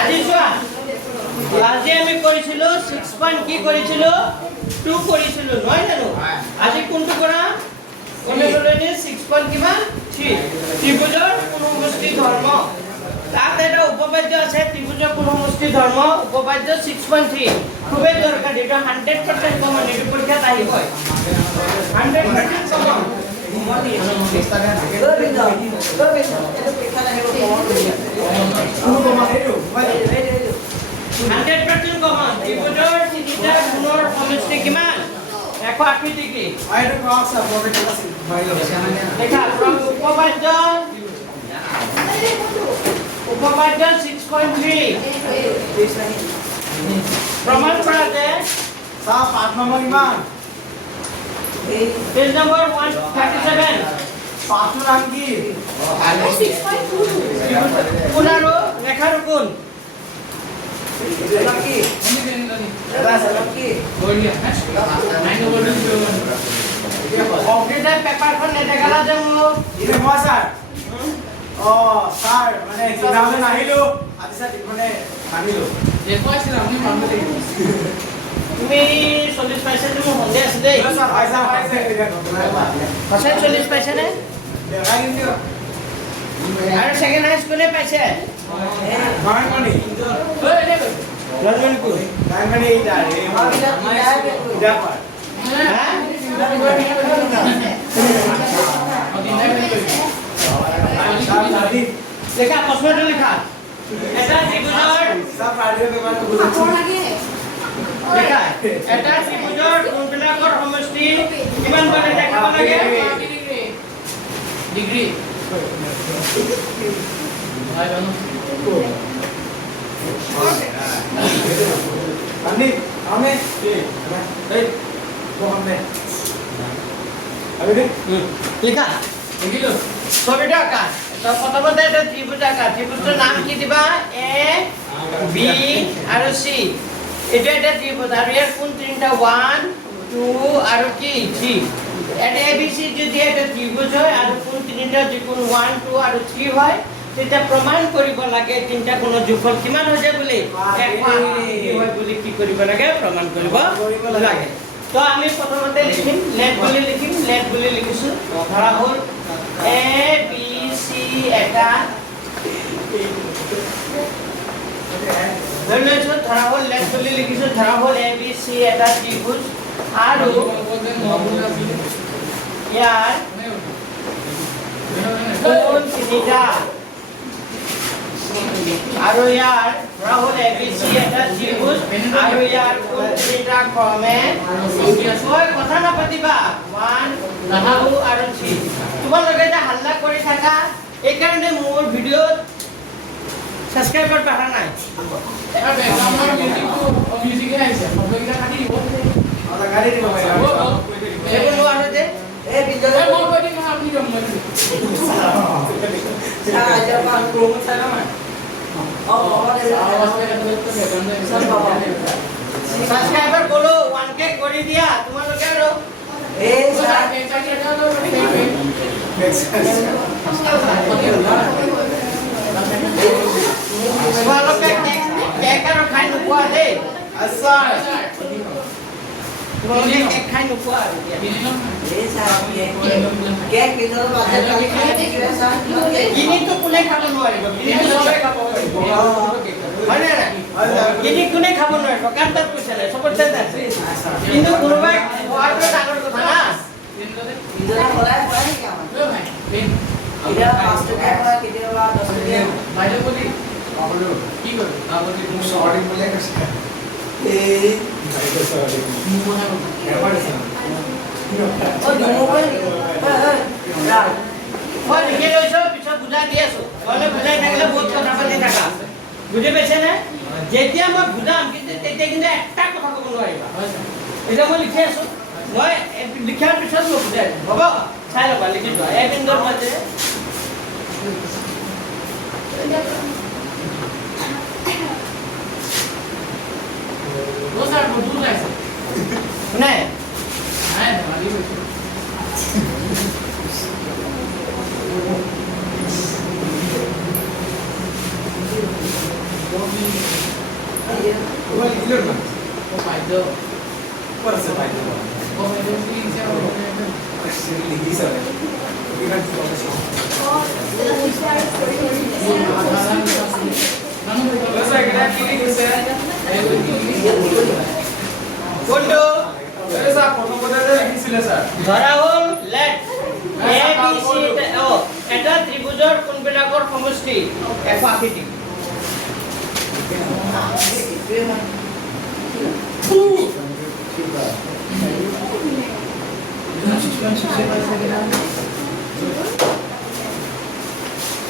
আজি চোৱা আজি আমি কৰিছিলো 6 পইণ্ট কি কৰিছিলো 2 কৰিছিলো নহয় জানো আজি কোনটো কৰা কোনে ক'লেনি 6 পইণ্ট কিমান 3 ত্ৰিভুজৰ কোণসমষ্টি ধৰ্ম তাত এটা উপপাদ্য আছে ত্ৰিভুজৰ কোণসমষ্টি ধৰ্ম উপপাদ্য 6.3 খুবেই দৰকাৰী এটা 100% কমন এটো পৰীক্ষাত আহিব 100% কমন 100% কমন ত্ৰিভুজৰ তিনিটা কোণৰ সমষ্টি কিমান 180 ডিগ্ৰী দেখা উপপাদ্য 6.3 প্রমাণ করা যায় সাপ 8 নম্বর ইমান পেজ নম্বর 137 পাঁচটো নাম কি 6.2 পুনরো রেখার কোণ নাম কি এটা নাম কি বড়িয়া 9 নম্বর কম্পিউটার পেপারখন নেদেখালা যে মোক ইনে মই স্যার ও স্যার মানে জিনালে নাহিলো আজি স্যার মানে নাহিলো দেখুৱাইছিল আপুনি মানুহ দেখিছে তুমি 40 পাইছে তুমি হন্দে আছে দেই স্যার পয়সা পাইছে এটা পাছে 40 পাইছে নে দেখাই দিও আর সেকেন্ড হাই স্কুলে পাইছে মানমণি ওই দেখ রজনী কো মানমণি এইটা রে এটা পার হ্যাঁ লেখা প্রশ্নটা লেখা এটা ত্ৰিভুজৰ সব ৰাডিও পেপাৰ তো বুঝছি লেখা এটা ত্ৰিভুজৰ কোণবিলাকৰ সমষ্টি কিমান বাৰে দেখাব লাগে ডিগ্ৰী হয় জানো अन्नी हमें ए वो हमने अभी देख লেখা দেখিলো ছবিটা আঁকা তো প্ৰথমতে এটা ত্ৰিভুজ আঁকা ত্ৰিভুজৰ নাম কি দিবা এ বি আৰু সি এটা এটা ত্ৰিভুজ আৰু ইয়াৰ কোণ তিনিটা 1 2 আৰু কি 3 এটা এ বি সি যদি এটা ত্ৰিভুজ হয় আৰু কোণ তিনিটা যিকোণ 1 2 আৰু 3 হয় তেতিয়া প্ৰমাণ কৰিব লাগে তিনিটা কোণৰ যোগফল কিমান হৈ যায় বুলি 180 হয় বুলি কি কৰিব লাগে প্ৰমাণ কৰিব লাগে তো আমি প্ৰথমতে লিখিম লেট বুলি লিখিছো ধৰা হ'ল এ বি সি এটা ধৰা হ'ল লেট বুলি লিখিছো ধৰা হ'ল এ বি সি এটা ত্ৰিভুজ আৰু ইয়াৰ কোণ তিনিটা আৰু ইয়াৰ ধৰা হ'ল এ বি সি এটা ত্ৰিভুজ আৰু ইয়াৰ কোণ তিনিটা ক্ৰমে মই কথা নাপাতিবা 1 2 আৰু 3 তোমালোকে যে হাল্লা কৰি থাকা এইকাৰণে মোৰ ভিডিঅ' সাবস্ক্ৰাইবাৰ বাঢ়া নাই এটা বেকগ্ৰাউণ্ডৰ মিউজিক আহিছে শব্দকেইটা কাটি দিব और गाड़ी दी भाई এইবোৰ নোৱাৰো যে ए बिजल মই কৈ দিম আপুনি গম পাইছে जब आप प्रोमो था ना সাবস্ক্ৰাইবাৰ বলো 1k কৰি দিয়া তোমালোকে আৰু ए তোমালোকে কেক আৰু খাই নোপোৱা দেই अच्छा তোমালোকে কেক খাই নোপোৱা আৰু কিনিটো কোনে খাব নোৱাৰিব কিনিটো চবেই খাব পাৰিব হয় নে নাই কিনি কোনে খাব নোৱাৰিব কাৰ তাত পইচা নাই চবৰ তাত আছে কিন্তু কোনোবাই খোৱাটো ডাঙৰ কথা না বাইদেউ বুলি কি কৰিম আপুনি ମୁଁ ସରି ବୋଲେ ଏ ଭାଇको ସରି মোৰ মনে এবারে মই লিখি লৈছো পিছত বুজাই দি আছো নহ'লে বুজাই থাকিলে বহুত কথা পাতি থাকা বুজি পাইছে নে যেতিয়া মই বুজাম কিন্তু তেতিয়া কিন্তু এটা কথা ক'ব নোৱাৰিবা এতিয়া মই লিখি আছো মই লিখাৰ পিছত মই বুজাই দিম হ'ব চাই ল'বা লিখি লোৱা এই বিন্দুৰ মাজে স্যাৰ বুঝুন আছে কোনে হ্যাঁ ধমালি হইছে এটা ত্ৰিভুজৰ কোণবিলাকৰ সমষ্টি 180 ডিগ্ৰী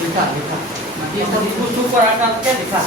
লিখা লিখা মাটি এখন ত্ৰিভুজটো কৰাটাতকে লিখা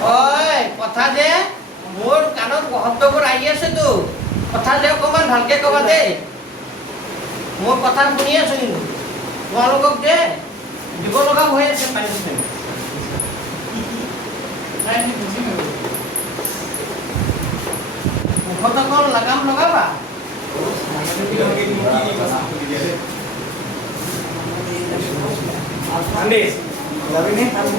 ঐ কথা যে মোৰ কাণত শব্দবোৰ আহি আছে তো কথা যে অকণমান ভালকে ক'বা দেই মোৰ কথা শুনি আছো কিন্তু তোমালোকক যে দিব লগা হৈ আছে পানিছমেণ্ট মুখত অকণ লাগাম লগাবা Andis, tapi ini kamu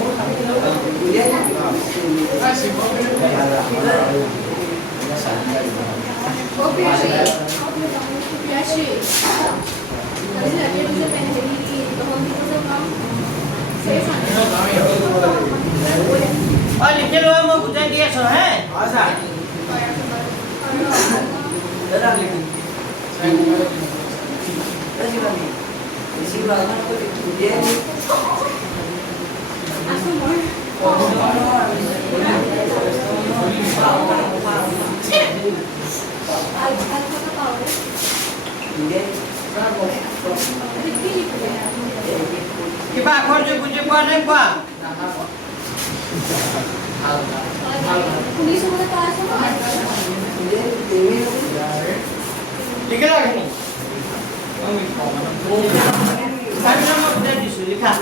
লিখি লোৱা মই বুজাই দি আছো হে Masa? Dadah lagi. Terus gimana? Isi ulangan aku dia ini. কিবা আখৰ যে বুজি পোৱা নাই কোৱা লিখি লোৱা এইখিনি মই বুজাই দিছো লিখা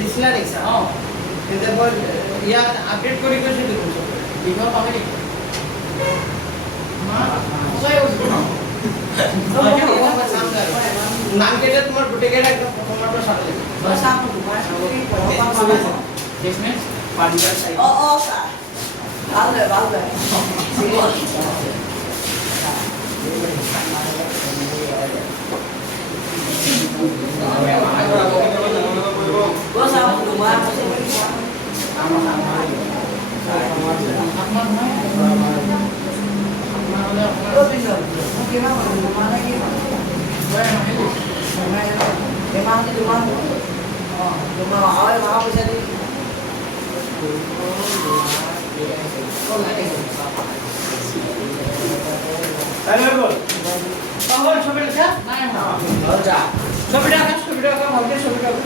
দিছিলা দেখিছা কিন্তু মই ইয়াত আপডেট কৰি গৈছো নাম কেইটা তোমাৰ গোটেইকেইটা একদম প্ৰথমৰ পৰা চাব Saya হল ছবি লেখা নাই ছবিটা আঁকা ভালকে ছবিটা আঁকা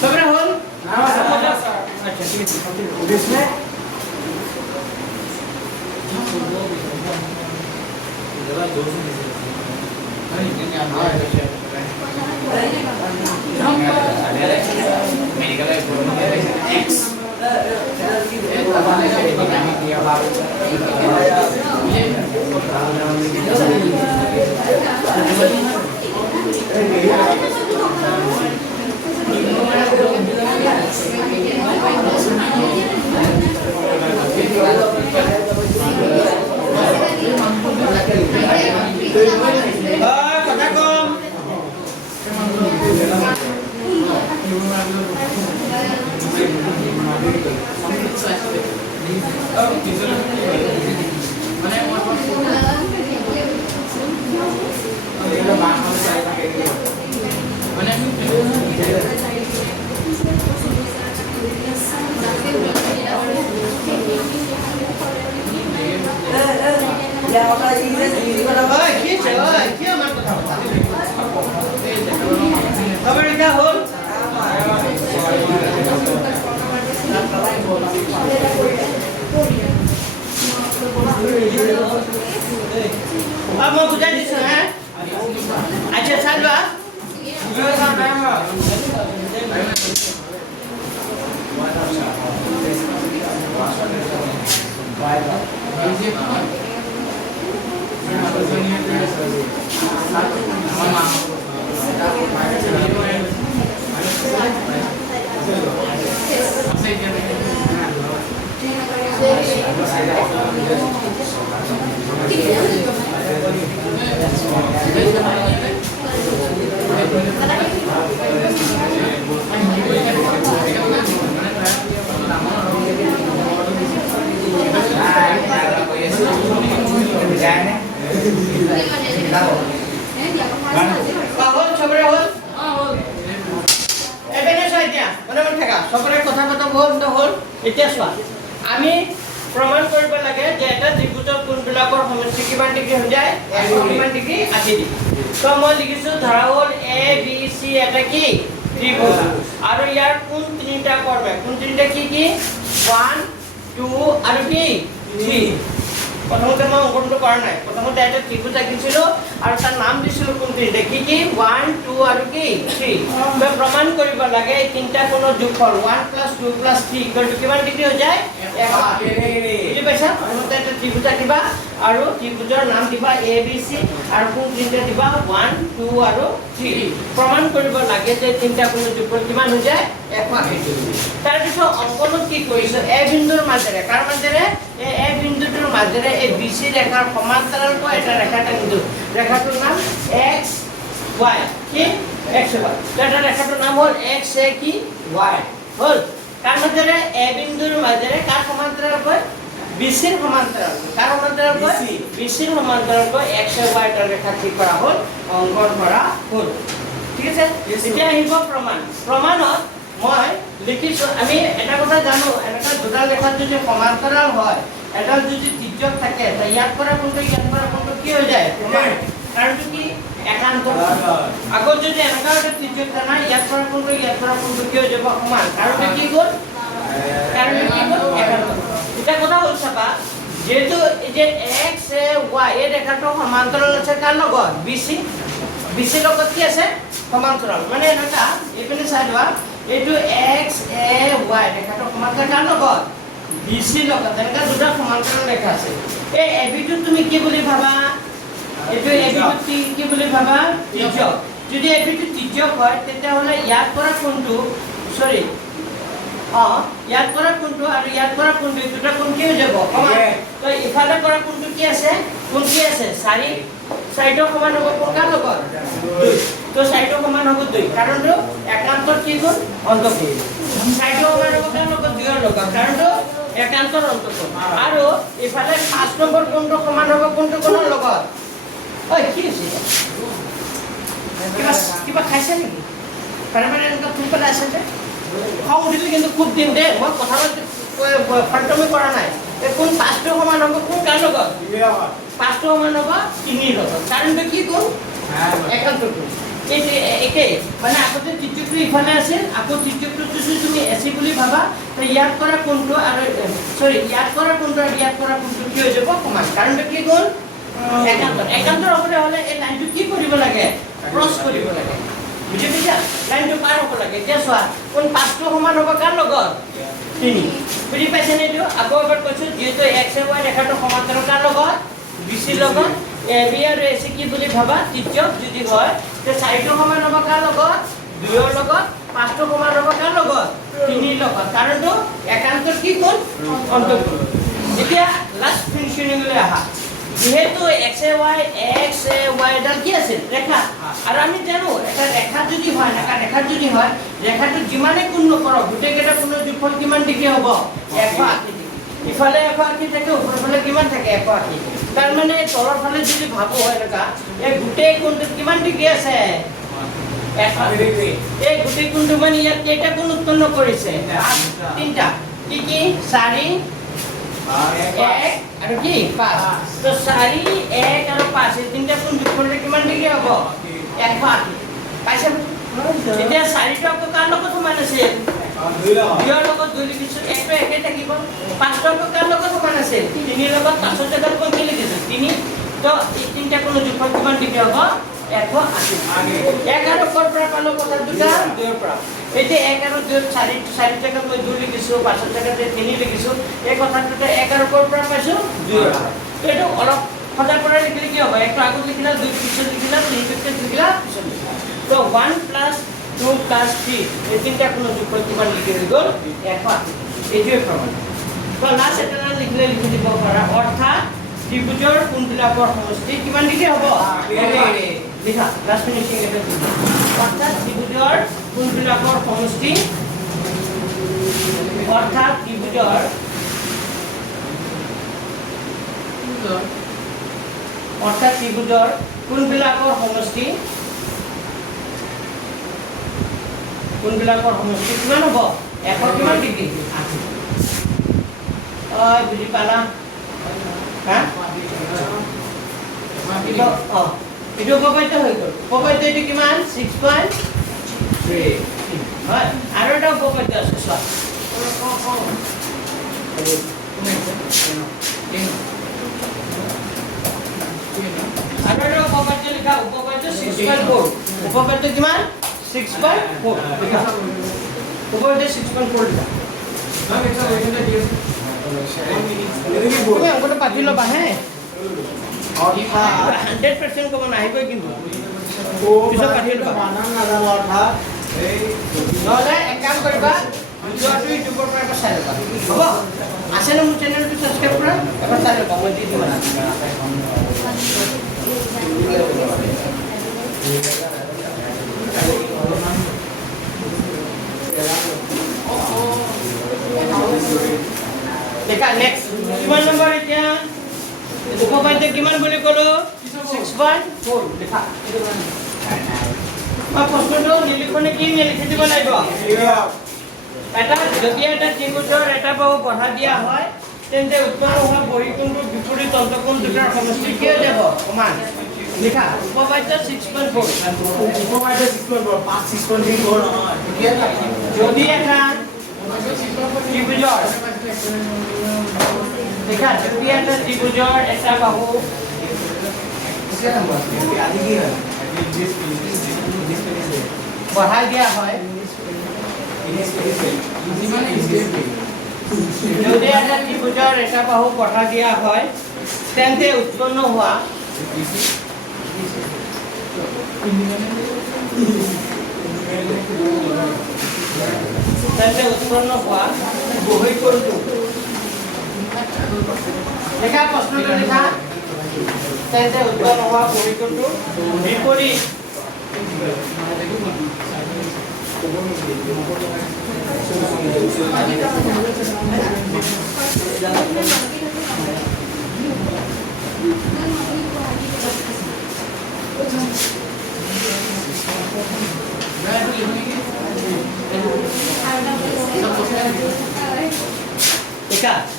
ছবিটা হল আচ্ছা ঠিক আছে इसमें কথা কম কি আমার কথা ছবি লেখা হল मैं बुझा दिस है अच्छा सालवा হল ছবি হল এবেনে চাই দিয়া মনে মনে থাকা সবৰে কথা কথা হল এতিয়া চোৱা আমি প্ৰমাণ কৰিব লাগে যে এটা ত্ৰিভুজৰ কোণবিলাকৰ সমষ্টি কিমান ডিগ্ৰী হৈ যায় 1 ডিগ্ৰী 80 ডিগ্ৰী তো মই লিখিছো ধৰা হল এ বি সি এটা কি ত্ৰিভুজ আৰু ইয়াৰ কোণ তিনিটা কৰ্মে কোণ তিনিটা কি 1 2 আৰু কি 3 প্ৰথমতে মই অংকনটো কৰা নাই প্ৰথমতে এটা ত্ৰিভুজ আঁকিছিলো আৰু তাৰ নাম দিছিলো কোন তিনিটা কি 1 2 আৰু কি 3 মই প্ৰমাণ কৰিব লাগে এই তিনিটা কোণৰ যোগফল 1 + 2 + 3 কিমান ডিগ্ৰী হৈ যায় 180 বুজি পাইছা প্ৰথমতে এটা ত্ৰিভুজ আঁকিবা আৰু ত্ৰিভুজৰ নাম দিবা এ বি সি আৰু কোণ তিনিটা দিবা 1 2 আৰু 3 প্ৰমাণ কৰিব লাগে যে তিনিটা কোণৰ যোগফল কিমান হৈ যায় 180 তাৰ পিছত অংকনত কি কৰিছো এ বিন্দুৰ মাজেৰে কাৰ মাজেৰে এ বিন্দুটোৰ মাজেৰে এই বিসি ৰেখাৰ সমান্তৰালকৈ এটা ৰেখা টানিছো ৰেখাটোৰ নাম x y কি x y এটা ৰেখাটোৰ নাম হ'ল x এ কি y হ'ল কাৰ মাজেৰে এ বিন্দুৰ মাজেৰে কাৰ সমান্তৰালকৈ বিসিৰ সমান্তৰালকৈ কাৰ সমান্তৰালকৈ বিসিৰ সমান্তৰালকৈ x y এটা ৰেখা ঠিক কৰা হ'ল অংকন কৰা হ'ল ঠিক আছে এতিয়া আহিব প্ৰমাণত মই লিখিছো আমি এটা কথা জানো এনেকা দুটা ৰেখা যদি সমান্তৰাল হয় এটা যদি তিৰ্যক থাকে তা ইয়াত পৰা কোনটো কি হৈ যায় কাৰণটো কি একান্ত আগত যদি এনেকা এটা তিৰ্যক থাকে ইয়াত পৰা কোনটো কি হৈ যাব সমান কাৰণটো কি গ'ল একান্ত এটা কথা হ'ল চাবা যেহেতু এই যে x এ y এই ৰেখাটো সমান্তৰাল আছে কাৰ লগত BC লগত কি আছে সমান্তৰাল মানে এনেকা এইপিনে চাই লোৱা এইটো x a y ৰেখাটো সমান্তৰাল কাৰ লগত BC লগত এনেকা দুটা সমান্তৰাল ৰেখা আছে এই AB টো তুমি কি বুলি ভাবা এইটো AB টো কি বুলি ভাবা তিৰ্যক যদি AB টো তিৰ্যক হয় তেতিয়া হলে ইয়াত পৰা কোণটো সৰি ইয়াত পৰা কোণটো আৰু ইয়াত পৰা কোণটো দুটা কোণ কি হৈ যাব সমান তো ইফালে পৰা কোণটো কি আছে কোণ কি আছে 4 সাইডৰ সমান হ'ব কোণৰ লগত 2 তো সাইডৰ সমান হ'ব 2 কাৰণটো একান্তৰ কি কোণ অন্তঃকোণ সাইডৰ সমান হ'ব কোণৰ লগত 2 ৰ লগত কাৰণটো একান্তৰ অন্তঃকোণ আৰু ইফালে 5 নম্বৰ কোণটো সমান হ'ব কোণটো কোণৰ লগত ঐ কি হৈছে কিবা খাইছে নেকি পাৰমানে এনেকা ফুল পেলাই আছে যে খং উঠিলে কিন্তু খুব দিন দে মই কথা ফাল্টুমি কৰা নাই কোন পাঁচটো সমান হ'ব কোন কাৰ লগত 5টো সমান হ'ব 3 লগত কাৰণটো কি কোন একান্তটো একে মানে আগতে তৃতীয়টো ইফালে আছে আকৌ তৃতীয়টো যদি তুমি এচি বুলি ভাবা তো ইয়াত কৰা কোনটো আৰু সৰি ইয়াত কৰা কোনটো আৰু ইয়াত কৰা কোনটো কি হৈ যাব সমান কাৰণটো কি কোন একান্তৰ হ'বলৈ হ'লে এই লাইনটো কি কৰিব লাগে ক্ৰছ কৰিব লাগে বুজি পাইছা লাইনটো পাৰ হ'ব লাগে এতিয়া চোৱা কোন 5টো সমান হ'ব কাৰ লগত 3 বুজি পাইছেনে এইটো আকৌ এবাৰ কৈছোঁ যিহেতু x y ৰেখাটো সমান্তৰাল কাৰ লগত BC লগত AB আৰু AC কি বুলি ভাবা তৃতীয় যদি হয় তে 4টো সমান হ'ব কাৰ লগত 2ৰ লগত 5টো সমান হ'ব কাৰ লগত 3ৰ লগত কাৰণটো একান্তৰ কি কোন অন্তঃকোণ এতিয়া লাষ্ট ফিনিশিংলৈ আহা যেহেতু x y ডাল কি আছে ৰেখা আৰু আমি জানো এটা ৰেখা যদি হয় ৰেখাটো যিমানে কোণ নকৰক গোটেইকেইটা কোণৰ যোগফল কিমান ডিগ্ৰী হ'ব 180 ডিগ্ৰী ইফালে 180 থাকে ওপৰফালে কিমান থাকে 180 তাৰ মানে তলৰ ফালে যদি ভাবো হয় এনেকা এই গোটেই কোণটো কিমান ডিগ্ৰী আছে 180 ডিগ্ৰী এই গোটেই কোণটো মানে ইয়াত কেইটা কোণ উৎপন্ন কৰিছে তিনটা কি 4 1 আৰু কি 5 তো 4 1 আৰু 5 এই তিনটা কোণ যোগ কৰিলে কিমান ডিগ্ৰী হ'ব 180 পাইছে এতিয়া 4টো আকৌ কাৰ লগত সমান আছে 2ৰ লগত 2 লিখিছো একটো একে থাকিব 5টো আকৌ কাৰ লগত সমান আছে 3ৰ লগত 5ৰ জাগাত কোন কি লিখিছো 3 তো এই তিনটা কোণ যোগফল কিমান ডিগ্ৰী হ'ব 180 11 কৰ পৰা পালো কথা দুটা 2ৰ পৰা এতিয়া 1 আৰু 2 4 জাগাত মই 2 লিখিছো 5ৰ জাগাত 3 লিখিছো এই কথাটোতে 11 কৰ পৰা পাইছো 2ৰ পৰা তো এইটো অলপ সদায় পৰা লিখিলে কি হ'ব একটো আগত লিখিলা 2 পিছত লিখিলা 3 পিছত লিখিলা পিছত লিখিলা তো 1 + 2 + 3 এই তিনটা কোণ যোগফল কিমান ডিগ্ৰী হৈ গ'ল 180 এইটোৱে প্ৰমাণ তো লাষ্ট এটা লিখিলে লিখি দিব পাৰা অৰ্থাৎ ত্ৰিভুজৰ কোণবিলাকৰ সমষ্টি কিমান ডিগ্ৰী হ'ব লিখা লাষ্ট ফিনিশিং এটা অৰ্থাৎ ত্ৰিভুজৰ কোণবিলাকৰ সমষ্টি অৰ্থাৎ ত্ৰিভুজৰ কোণবিলাকৰ সমষ্টি কিমান হ'ব 100 কিমান ডিগ্ৰী 80 বুজি পালা হা এইটো উপপাদ্য হৈ গ'ল উপপাদ্য এইটো কিমান 6.3 হয় আৰু এটা উপপাদ্য আছে চোৱা আৰু এটা উপপাদ্য লিখা উপপাদ্য 6.4 উপপাদ্য কিমান 6.4 লিখা উপপাদ্য 6.4 লিখা তুমি অংকটো পাতি ল'বা হে 100% ক'ব নাহিবই কিন্তু পিছত পাতি ল'বা নহ'লে এক কাম কৰিবা ভিডিঅ'টো ইউটিউবৰ পৰা এবাৰ চাই ল'বা হ'ব আছেনে মোৰ চেনেলটো ছাবস্ক্ৰাইব কৰা এবাৰ চাই ল'বা মই দি দিম দেখা নেক্সট কিমান নম্বৰ এতিয়া উপপাদ্য কিমান বুলি ক'লো 6.4 দেখা মই প্ৰশ্নটো নিলিখনে কি লিখি দিব লাগিব এটা যদি এটা ত্ৰিভুজৰ এটা বাহু বঢ়া দিয়া হয় তেন্তে উৎপন্ন হোৱা বহিকোণটোৰ বিপৰীত অন্তঃকোণ দুটাৰ সমষ্টি কি হৈ যাব সমান লিখা উপপাদ্য 6.4 উপপাদ্য 6.4 6.4 নহয় যদি এটা ত্ৰিভুজৰ দেখা যদি এটা ত্ৰিভুজৰ এটা বাহু বঢ়াই দিয়া হয় যদি এটা ত্ৰিভুজৰ এটা বাহু বঢ়াই দিয়া হয় তেন্তে উৎপন্ন হোৱা বহিকোণটো লেখা প্ৰশ্নটো লিখা তেন্তে উৎপন্ন হোৱা বহিকোণটো বিপৰীত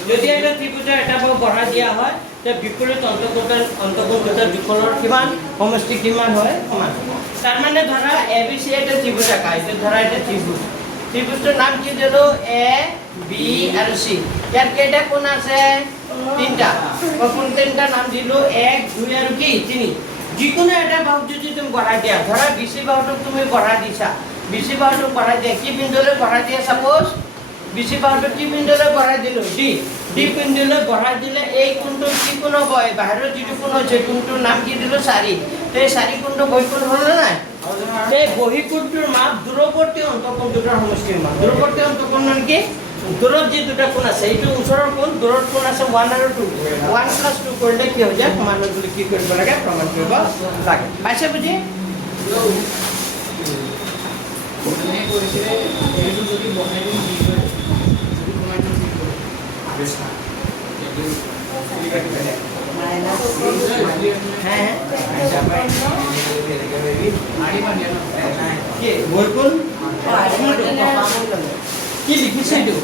যদি এটা ত্ৰিভুজৰ এটা বাহু বঢ়াই দিয়া হয় তে বিপৰীত অন্তঃকোণ দুটাৰ বিকলৰ কিমান সমষ্টি কিমান হয় সমান তাৰমানে ধৰা এ বি চি এটা ত্ৰিভুজ আঁকা এইটো ধৰা এটা ত্ৰিভুজ ত্ৰিভুজটোৰ নাম কি দিলো এ বি আৰু চি ইয়াত কেইটা কোণ আছে তিনিটা মই কোন তিনিটা নাম দিলো 1 2 আৰু কি 3 যিকোনো এটা বাহু যদি তুমি বঢ়াই দিয়া ধৰা বিচি বাহুটোক তুমি বঢ়াই দিছা বিচি বাহুটোক বঢ়াই দিয়া কি বিন্দুলৈ বঢ়াই দিয়া সাপোজ বিচি বাহুটোক কি বিন্দুলৈ বঢ়াই দিলো ডি ডি বিন্দুলৈ বঢ়াই দিলে এই কোণটো কি কোণ হ'ব বাহিৰৰ যিটো কোণ হৈছে কোণটোৰ নাম কি দিলো 4 এই 4 কোণটো বহিকোণ হ'ল নে নাই এই বহিকোণটোৰ মাপ দূৰৱৰ্তী অন্তঃকোণ দুটাৰ সমষ্টিৰ মাপ দূৰৱৰ্তী অন্তঃকোণ মানে কি দূৰত যি দুটা কোণ আছে এইটো ওচৰৰ কোণ দূৰত কোণ আছে 1 আৰু 2 1 + 2 কৰিলে কি হৈ যায় সমান বুলি কি কৰিব লাগে প্ৰমাণ কৰিব লাগে পাইছে বুজি মানে কৈছে এইটো যদি বহাই দিম কি হয় যদি বহাই দিম কি হয় আবেশা হ্যাঁ আড়ি বানিয়ে না কি বলকুন কি লিখিছে এইটো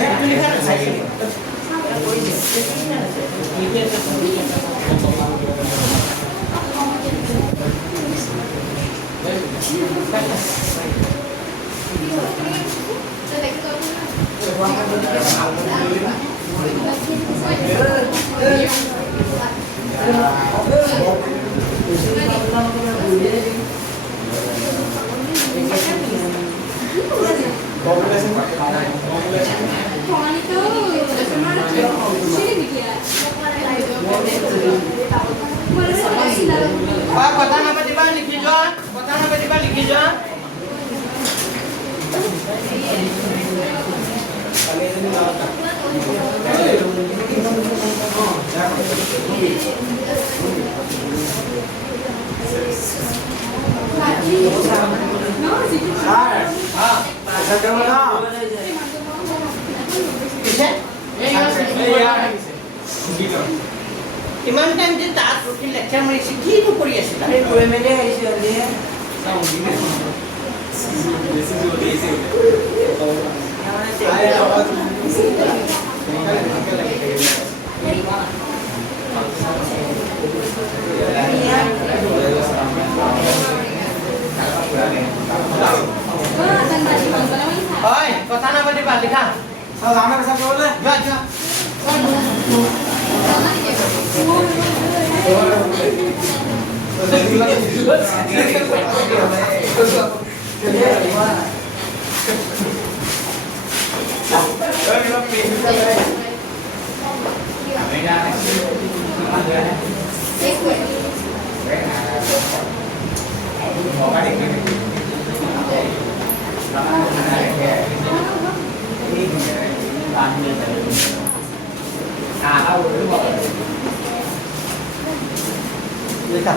এইটো লিখা আছে কথা নাপাতিবা লিখি যোৱা কথা নাপাতিবা লিখি যোৱা ইমান টাইম যে তাত ৰখি লেকচাৰ মাৰিছে কিনো কৰি আছিল হয় কথা নাপাতিবা লিখা যোৱা যোৱা লিখা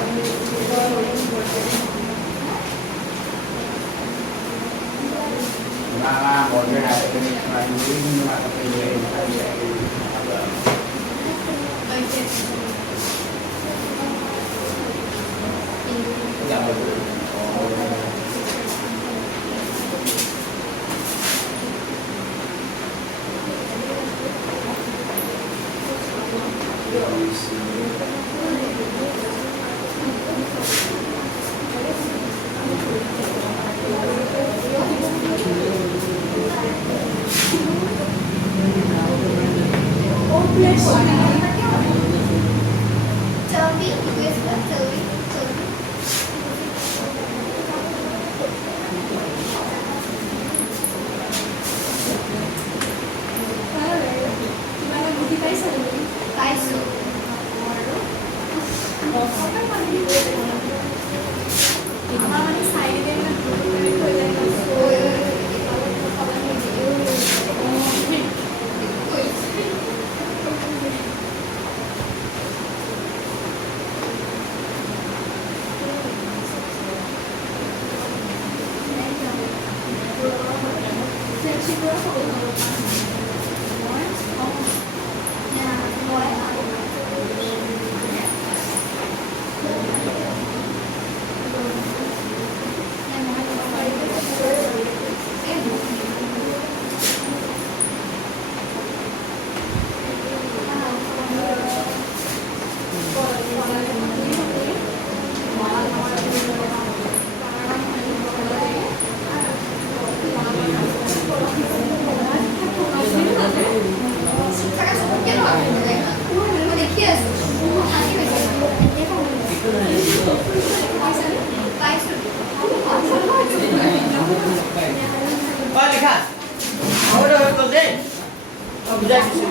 বুজাই দিছো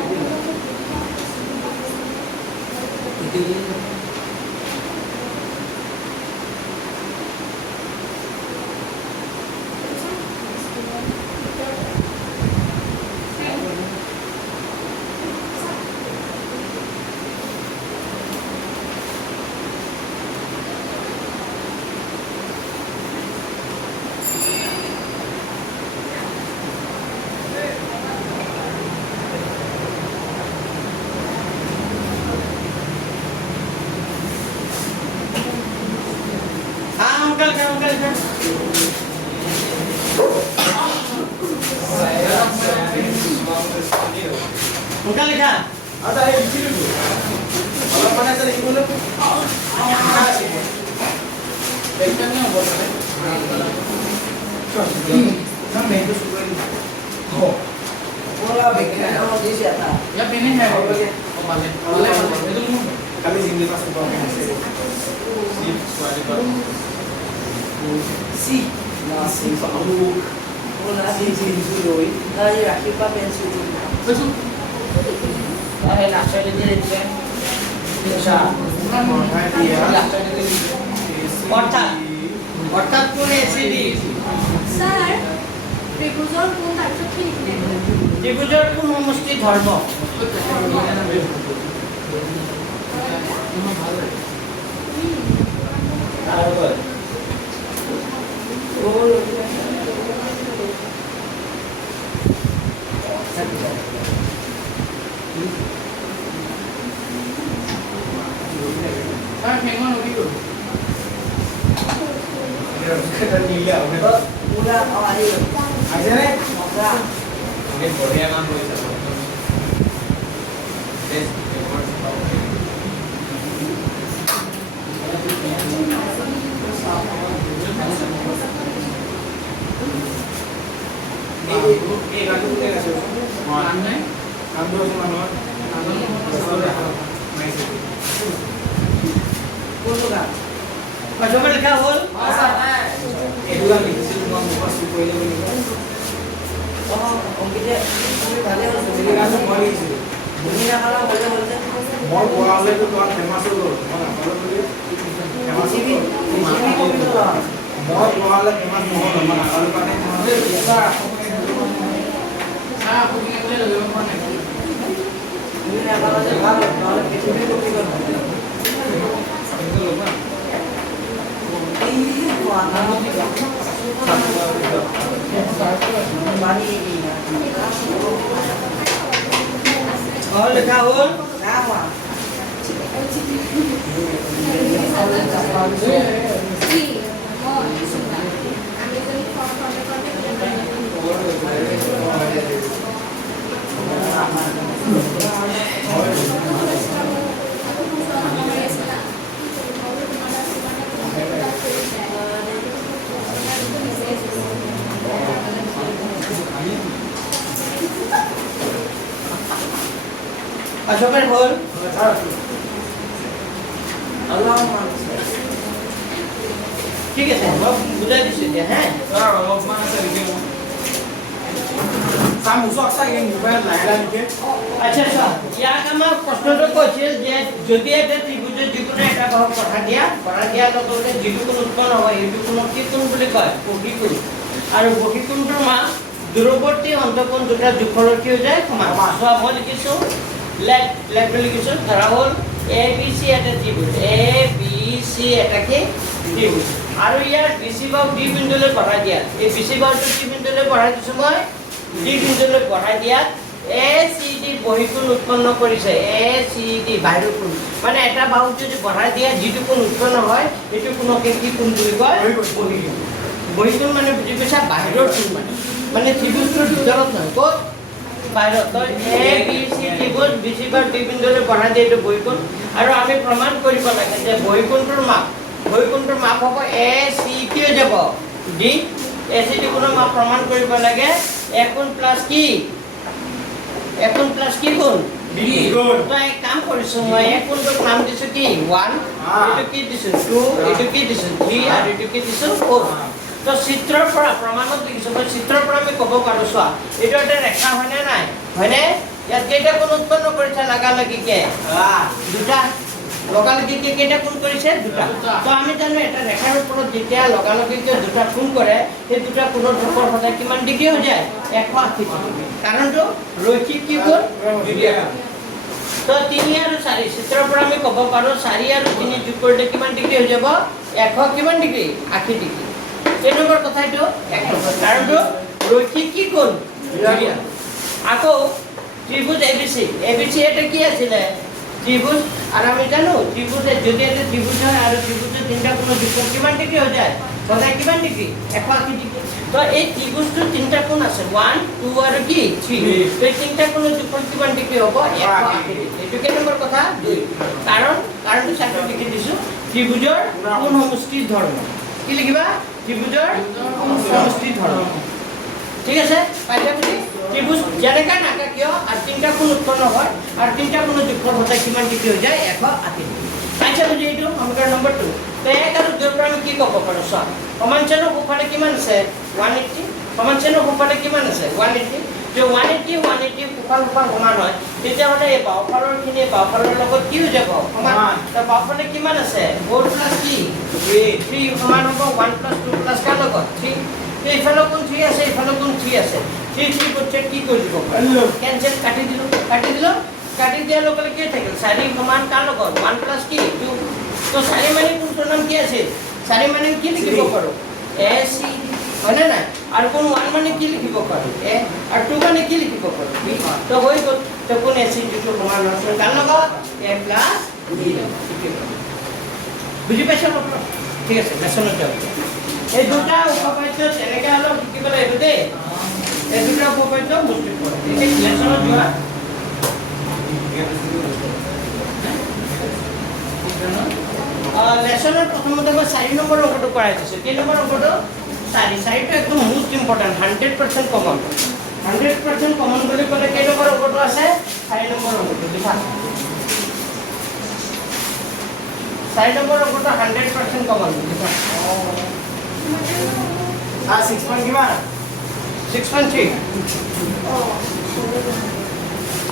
Uncle. Uncle lihat. Ada yang di sini tuh. Kalau mana tadi ibu lu? Baiknya boleh. Sampai itu sudah ini. Oh. Bola baiknya kalau di siapa? Ya ini है boleh. Boleh. Itu lu. Kami sini pas ke bawah kan. Si. Nasi baru. Bola di sini dulu. Lagi rakip apa pensiun dulu. Betul. Saya nak cari dia dia. Bisa. অর্থাৎ কোন ACD sir ত্ৰিভুজৰ কোন তাৰপিছত কি লিখিলে ত্ৰিভুজৰ কোন সমষ্টি ধৰ্ম Kan pengen gitu. Kita lihat. Bola awal ini. Aja nih. Bola. Ini boleh kan bisa. Ini kan tuh kita kasih. Mana? Ambil semua non. Bola. অসমের লেখা হল Itu kan di sini semua muka suku ini. Oh, kita ini kali harus Jadi kan semua di sini. Bumi nak kalau boleh. Mau bola itu tuan famous itu. Mana kalau boleh? Famous Di itu. sini kok itu lah. Mau bola famous mau mana kalau kan Ah, aku ingin boleh lebih mana? Bumi nak kalau kalau kita ini kok itu. Itu lupa. Ini mana? Bani ini. লেখা হল Nama. G মই সুন্দৰ আমি যদি অসমের হল Allah. ঠিক আছে মই বুজাই দিছো এতিয়া হ্যাঁ Kalau mana sih gitu. Kamu sok yang mobile lain ke? আচ্ছা আচ্ছা ইয়াক আমাৰ প্ৰশ্নটো কৈছিল যে যদি এটা ত্ৰিভুজৰ যিকোনো এটা বাহু কথা দিয়াৰ লগে যিটো কোণ উৎপন্ন হয় সেইটো কোণক কি কোণ বুলি কয় বহিকোণ আৰু বহিকোণটোৰ মান দূৰৱৰ্তী অন্তঃকোণ দুটা যোগফলৰ কি হৈ যায় সমান চোৱা মই লিখিছো লেফ্ট লিখিছো ধৰা হ'ল এ বি চি এটা ত্ৰিভুজ এ বি চি এটা কি ত্ৰিভুজ আৰু ইয়াৰ বিচি বাহু ডি বিন্দুলৈ বঢ়াই দিয়া এই বিচি বাহুটো ডি বিন্দুলৈ বঢ়াই দিছো মই ডি বিন্দুলৈ বঢ়াই দিয়াত এ চি ডি বহিকোণ উৎপন্ন কৰিছে এ চি ডি বাহিৰৰ কোণ মানে এটা বাহু যদি বঢ়াই দিয়া যিটো কোণ উৎপন্ন হয় সেইটো কোণকে কি কোণ বুলি কয় বহিকোণ বহিকোণ মানে বুজি পাইছা বাহিৰৰ কোণ মানে ত্ৰিভুজটোৰ ভিতৰত নহয় ক'ত বাহিৰত তই এ বি চি ত্ৰিভুজ বিচি বাৰ ডি বিন্দুলৈ বঢ়াই দিয়ে এইটো বহিকোণ আৰু আমি প্ৰমাণ কৰিব লাগে যে বহিকোণটোৰ মাপ হ'ব এ চি কি হৈ যাব ডি এ চি ডি কোণৰ মাপ প্ৰমাণ কৰিব লাগে এ কোণ প্লাছ কি কোণ তই এক কাম কৰিছো মই এক কোণটোৰ নাম দিছো কি 1 এইটো কি দিছো 2 এইটো কি দিছো 3 আৰু এইটো কি দিছো 4 তো চিত্ৰৰ পৰা প্ৰমাণত লিখিছো মই চিত্ৰৰ পৰা আমি ক'ব পাৰো চোৱা এইটো এটা ৰেখা হয়নে নাই হয়নে ইয়াত কেইটা কোণ উৎপন্ন কৰিছে লাগালগিকে দুটা লগালগিকে কেইটা কোণ কৰিছে দুটা তো আমি জানো এটা ৰেখাৰ ওপৰত যেতিয়া লগালগিকে দুটা কোণ কৰে সেই দুটা কোণৰ যোগফল সদায় কিমান ডিগ্ৰী হৈ যায় 180 ডিগ্ৰী কাৰণটো ৰৈখিক কি কোণ তো 3 আৰু 4 চিত্ৰৰ পৰা আমি ক'ব পাৰো 4 আৰু 3 যোগ কৰিলে কিমান ডিগ্ৰী হৈ যাব 100 কিমান ডিগ্ৰী 80 ডিগ্ৰী এই নম্বৰ কথাটো এক নম্বৰ কাৰণটো ৰৈখিক কি কোণ আকৌ ত্ৰিভুজ এবিসি এবিসি এটা কি আছিলে ত্রিভুজ আর আমি জানো ত্রিভুজে যদি এটা ত্রিভুজ হয় আর ত্রিভুজের তিনটা কোণ যোগফল কিমান ডিগ্রি হৈ যায় সদায় কিমান ডিগ্রি 180 ডিগ্রি তো এই ত্ৰিভুজটোৰ তিনটা কোণ আছে 1 2 আৰু কি 3 এই তিনটা কোণৰ যোগফল কিমান ডিগ্ৰি হ'ব 180 ডিগ্ৰি এটো কে নম্বৰ কথা 2 কাৰণটো চাইটো লিখি দিছো ত্ৰিভুজৰ কোণ সমষ্টিৰ ধৰ্ম কি লিখিবা ত্ৰিভুজৰ সমষ্টিৰ ধৰ্ম ঠিক আছে পাইছা বুজি ত্ৰিভুজ যেনেকা নাকা কিয় আৰ তিনটা কোণ উৎপন্ন হয় আৰ তিনটা কোণৰ যোগফল সদায় কিমান ডিগ্ৰী হৈ যায় 180 ডিগ্ৰী পাইছা বুজি এইটো সমীকৰণ নম্বৰ 2 তো 1 আৰু 2 পৰা আমি কি ক'ব পাৰো চোৱা সমান্তৰাল সোঁফালে কিমান আছে 180 সমান্তৰাল সোঁফালে কিমান আছে 180 যে 180 সোঁফাল সমান হয় তেতিয়াহ'লে এই বাওঁফালৰখিনি বাওঁফালৰ লগত কি হৈ যাব সমান তো বাওঁফালে কিমান আছে 4 প্লাছ কি 3 সমান হ'ব 1 প্লাছ 2 প্লাছ কাৰ লগত 3 এইফালে কোন 3 আছে এইফালে কোন 3 আছে 3 করছে কি কৰি দিব ক্যান্সেল কাটি দিলো কাটি দিয়াৰ লগে লগে কি থাকিল 4 সমান কাৰ লগত 1 প্লাস কি 2 তো 4 মানে কোনটোৰ নাম কি আছে 4 মানে কি লিখিব পাৰো এ সি হয়নে না আৰ কোন 1 মানে কি লিখিব পাৰো এ আৰ 2 মানে কি লিখিব পাৰো বি তো হৈ গ'ল তো কোন এ সি টো সমান আছে কাৰ লগত এ প্লাস বি বুজি পাইছা ঠিক আছে মেছনত যাও এই দুটা উপপাদ্য এনেকৈ অলপ শিকিব লাগিব দেই এই দুটা উপপাদ্য মুস্কিল পড়ে এই লেসনত যোৱা লেসনৰ প্ৰথমতে মই 4 নম্বৰ অংকটো কৰাই দিছো 3 নম্বৰ অংকটো 4টো একদম মোস্ট ইম্পৰ্টেন্ট 100% কমন 100% কমন বুলি ক'লে কেই নম্বৰ অংকটো আছে 4 নম্বৰ অংকটো লিখা 4 নম্বৰ অংকটো 100% কমন লিখা 6 পইণ্ট কিমান 6.3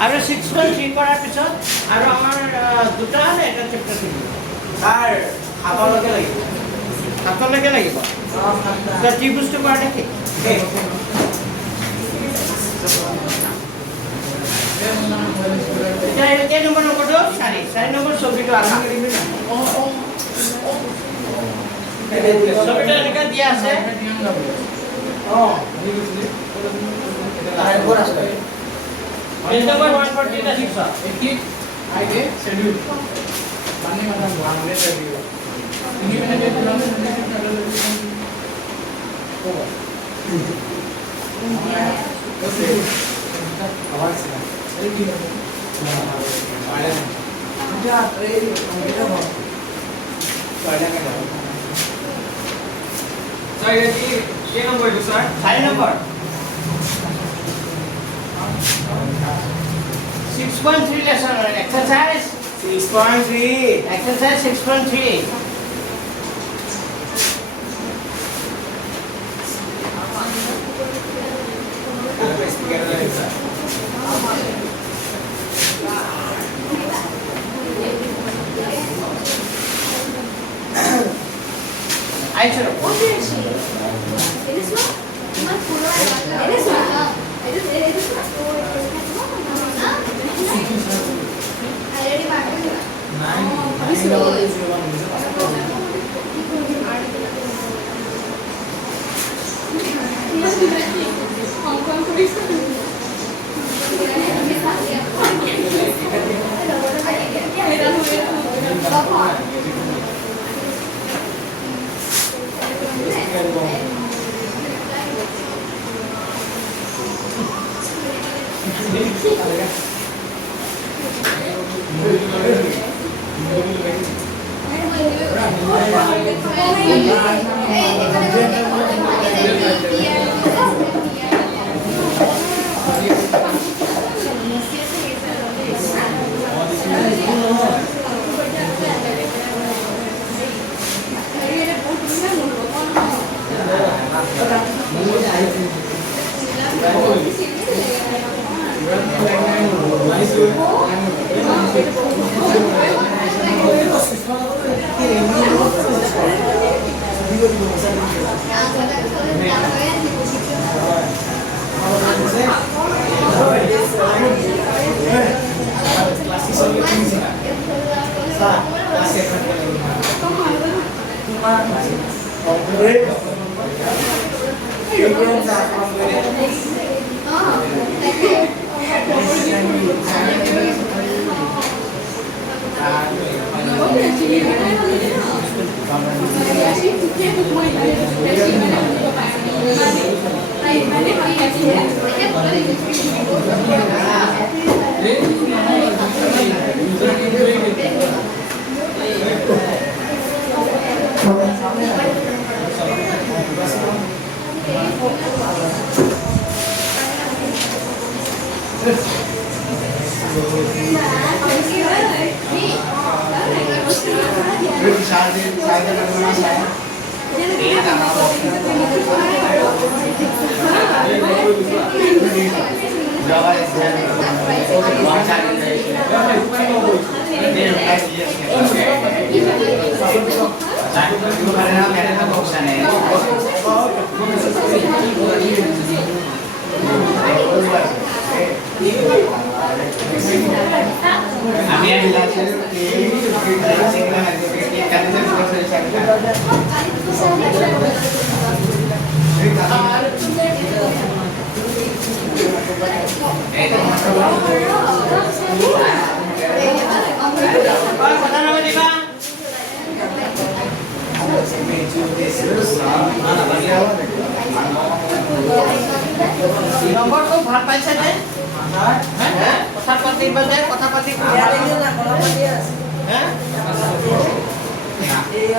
আৰু 6.3 কৰাৰ পিছত আৰু আমাৰ দুটা আছে এটা চেপ্টাৰ থাকিব স্যাৰ হাতলৈকে লাগিব হাতলৈকে লাগিব তো ত্ৰিভুজটো কৰা দেখি এতিয়া এই নম্বৰ নম্বৰটো 4 নম্বৰ ছবিটো আহা ছবিটো এনেকৈ দিয়া আছে পেজ নম্বৰ 140 আছে एक आगे शेड्यूल पानी मतलब भागने लगी हो इन्हीं मैंने जो प्लान আৱাজ স্যাৰ এটা কি নম্বৰ এটা sir 4 number 6.3 lesson exercise 6.3 exercise 6.3 আইছো Eres más? Más puro. Eres más. Eres más. Ayer iba a Right. কথা নাপাতিবা নম্বৰটো ভাল পাইছে নে কথা পাতিব যে কথা পাতি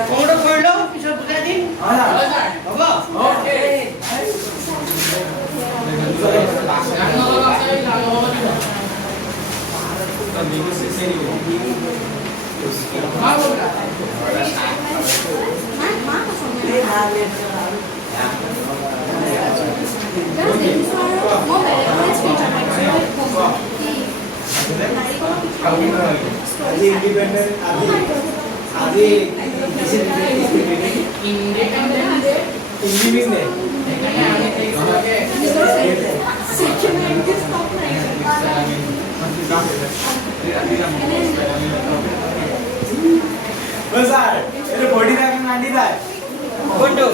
কোনটো কৰিলো পিছত বুজাই দিম হ'ব কোনটো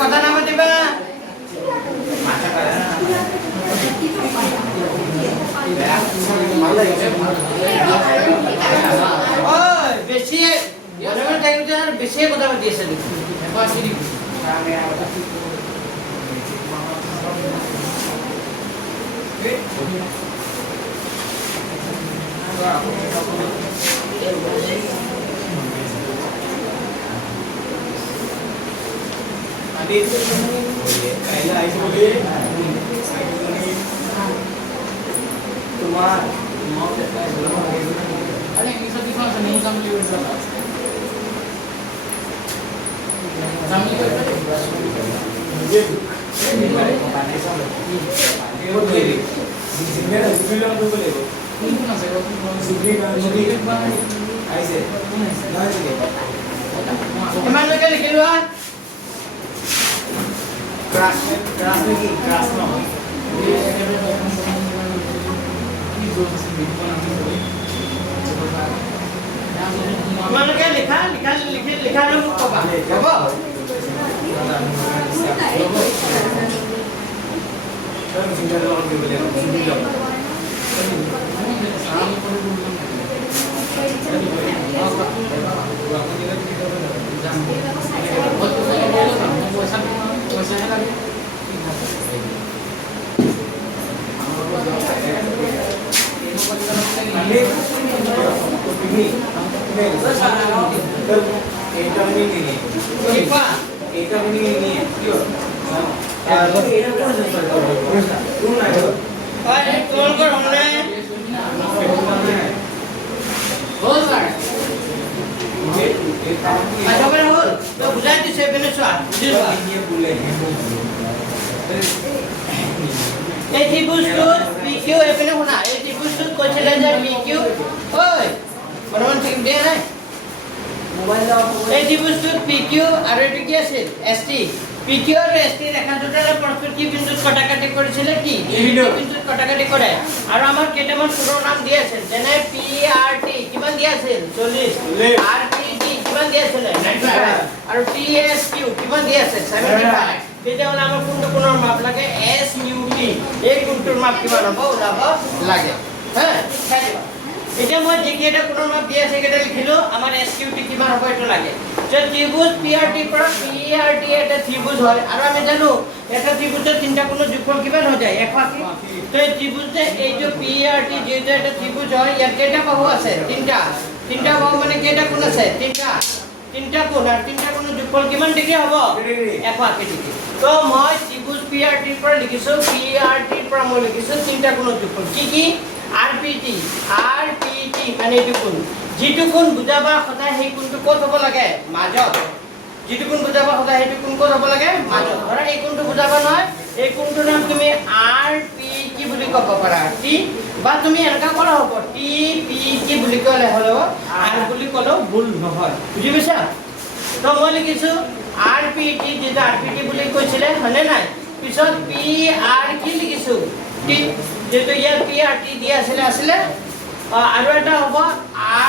কথা নাপাতিবা বেছি বেছিয়ে কথা পাতি আছে কিমানলৈকে লিখিলো তোমালোকে লিখা লিখা লিখি লিখা আৰু মোক ক'বা হ'ব Thank you. পইচাহে লাগে বুজাই দিছে এইপিনে চোৱা এই ত্ৰিভুজটোত PQ এইপিনে শুনা এই ত্ৰিভুজটোত কৈছিলে যে PQ ঐ বৰ্তমান ঠিক দিয়া নাই এই ত্ৰিভুজটোত PQ আৰু এইটো কি আছিল ST PQ আৰু ST ৰেখা দুটাৰে পৰস্পৰ কি বিন্দুত কটাকাটি কৰিছিলে কি বিন্দুত কটাকাটি কৰে আৰু আমাৰ কেইটামান সূত্ৰৰ নাম দিয়া আছিল যেনে PRT কিমান দিয়া আছিল 40 RPT কিমান দিয়া আছিল 95 আৰু TSQ কিমান দিয়া আছিল 75 তেতিয়াহ'লে আমাৰ কোনটো কোণৰ মাপ লাগে SUT এই কোণটোৰ মাপ কিমান হ'ব ওলাব লাগে হ্যাঁ এতিয়া মই যিকেইটা কোণৰ মাপ দিয়া আছে সেইকেইটা লিখিলো আমাৰ SQT কিমান হ'ব এইটো লাগে যে ত্ৰিভুজ PRT পৰা PRT এটা ত্ৰিভুজ হয় আৰু আমি জানো এটা ত্ৰিভুজৰ তিনটা কোণৰ যোগফল কিমান হৈ যায় 180 তো এই ত্ৰিভুজে এইটো PRT যেটা এটা ত্ৰিভুজ হয় ইয়াত কেইটা বাহু আছে তিনটা বাহু মানে কেইটা কোণ আছে তিনটা কোণ আৰু তিনটা কোণৰ যোগফল কিমান ডিগ্ৰী হ'ব 180 ডিগ্ৰী তো মই ত্ৰিভুজ PRT ৰ পৰা লিখিছো PRT ৰ পৰা মই লিখিছো তিনটা কোণৰ যোগফল কি RPT মানে এইটো কোণ যিটো কোণ বুজাবা সদায় সেই কোণটো ক'ত হ'ব লাগে মাজত যিটো কোণ বুজাবা সদায় সেইটো কোণ ক'ত হ'ব লাগে মাজত ধৰা এই কোণটো বুজাবা নহয় এই কোণটোৰ নাম তুমি RPT বুলি ক'ব পাৰা T বা তুমি এনেকা কৰা হ'ব TPT বুলি ক'লে হ'ব R বুলি ক'লেও ভুল নহয় বুজি পাইছা তো মই লিখিছো RPT যেটা RPT বুলি কৈছিলে হয়নে নাই পিছত PR কি লিখিছো T যেটো ইয়াৰ PRT দিয়া আছিল আৰু এটা হ'ব